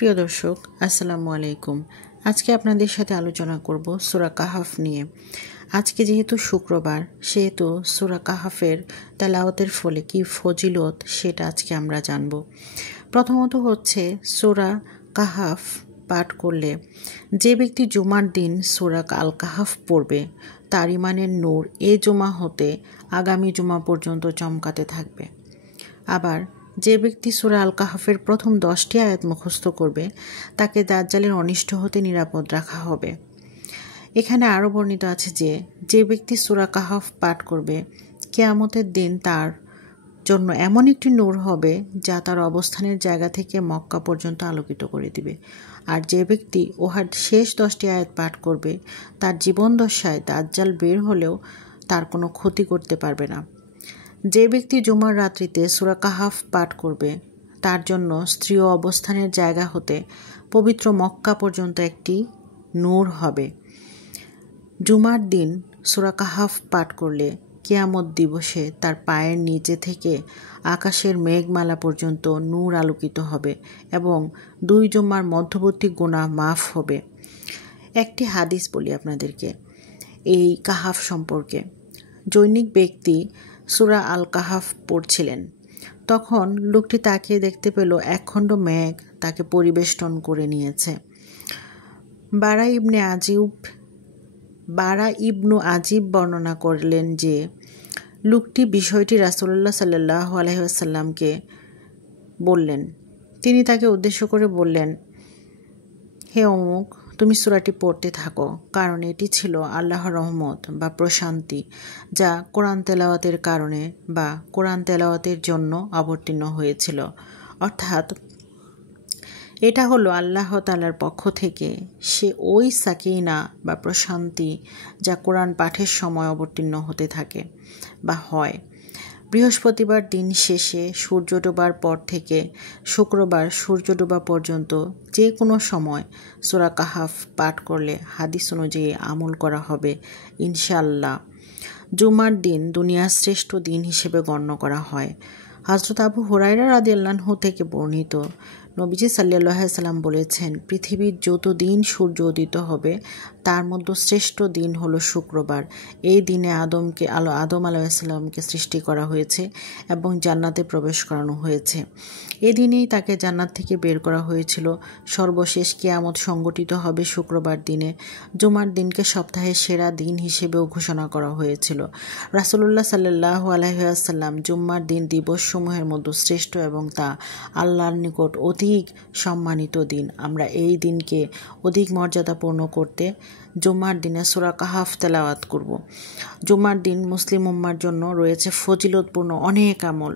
প্রিয় দর্শক, আসসালামু আলাইকুম। আজকে আপনাদের সাথে আলোচনা করব সূরা কাহাফ নিয়ে। আজকে যেহেতু শুক্রবার, সেহেতু সূরা কাহাফের তেলাওয়াতের ফলে কি ফজিলত সেটা আজকে আমরা জানব। প্রথমত হচ্ছে সূরা কাহাফ পাঠ করলে যে ব্যক্তি জুমার দিন সূরা আল কাহাফ পড়বে তার ইমানের নূর এ জুমা হতে আগামী জুমা পর্যন্ত চমকাতে থাকবে। আবার যে ব্যক্তি সূরা আল কাহাফের প্রথম 10টি আয়াত মুখস্থ করবে তাকে দাজ্জালের অনিষ্ট হতে নিরাপদ রাখা হবে। এখানে আরও বর্ণিত আছে যে ব্যক্তি সূরা কাহাফ পাঠ করবে কিয়ামতের দিন তার জন্য এমন একটি নূর হবে যা তার অবস্থানের জায়গা থেকে মক্কা পর্যন্ত আলোকিত করে দিবে। আর যে ব্যক্তি উহার শেষ 10টি আয়াত পাঠ করবে তার জীবন দশায় দাজ্জাল বের হলেও তার কোনো ক্ষতি করতে পারবে না। যে ব্যক্তি জুমার রাত্রিতে সূরা কাহাফ পাঠ করবে তার জন্য স্ত্রী ও অবস্থানের জায়গা হতে পবিত্র মক্কা পর্যন্ত একটি নূর হবে। জুমার দিন সূরা কাহাফ পাঠ করলে কিয়ামত দিবসে তার পায়ের নিচে থেকে আকাশের মেঘমালা পর্যন্ত নূর আলোকিত হবে এবং 2 জুমার মধ্যবর্তী গুনাহ মাফ হবে। একটি হাদিস বলি আপনাদেরকে এই কাহাফ সম্পর্কে। জৈনিক ব্যক্তি সূরা আল কাহাফ পড়ছিলেন, তখন লোকটি তাকিয়ে দেখতে পেল একখণ্ড মেঘ তাকে পরিবেষ্টন করে নিয়েছে। বারা ইবনু আজিব বর্ণনা করলেন যে লোকটি বিষয়টি রাসূলুল্লাহ সাল্লাল্লাহু আলাইহি ওয়াসাল্লামকে বললেন। তিনি তাকে উদ্দেশ্য করে বললেন, হে অমুক, তুমি সূরাটি পড়তে থাকো, কারণ এটি ছিল আল্লাহর রহমত বা প্রশান্তি যা কোরআন তেলাওয়াতের কারণে বা কোরআন তেলাওয়াতের জন্য অবতীর্ণ হয়েছিল। অর্থাৎ এটা হলো আল্লাহ তাআলার পক্ষ থেকে সে ওই সাকিনা বা প্রশান্তি যা কোরআন পাঠের সময় অবতীর্ণ হতে থাকে বা হয়। বৃহস্পতিবার দিন শেষে সূর্য ডোবার পর থেকে শুক্রবার সূর্য ডোবা পর্যন্ত যে কোনো সময় সূরা কাহাফ পাঠ করলে হাদিস অনুযায়ী আমল করা হবে ইনশাআল্লাহ। জুমার দিন দুনিয়ার শ্রেষ্ঠ দিন হিসেবে গণ্য করা হয়। হযরত আবু হুরায়রা রাদিয়াল্লাহু আনহু থেকে বর্ণিত, নবীজি সাল্লাল্লাহু আলাইহি ওয়াসাল্লাম বলেছেন, পৃথিবীর যত দিন সূর্য উদিত হবে তার মধ্যে শ্রেষ্ঠ দিন হলো শুক্রবার। এই দিনে আদম আলাইহিস সালামকে সৃষ্টি করা হয়েছে এবং জান্নাতে প্রবেশ করানো হয়েছে। এই দিনেই তাকে জান্নাত থেকে বের করা হয়েছিল। সর্বশেষ কিয়ামত সংগঠিত হবে শুক্রবার দিনে। জুমার দিনকে সপ্তাহের সেরা দিন হিসেবেও ঘোষণা করা হয়েছিল। রাসূলুল্লাহ সাল্লাল্লাহু আলাইহি ওয়াসাল্লাম জুম্মার দিন দিবসসমূহের মধ্যে শ্রেষ্ঠ এবং তা আল্লাহর নিকট অধিক সম্মানিত দিন। আমরা এই দিনকে অধিক মর্যাদাপূর্ণ করতে জুমার দিনে সূরা কাহাফ তেলাওয়াত করব। জুমার দিন মুসলিম উম্মার জন্য রয়েছে ফজিলতপূর্ণ অনেক আমল।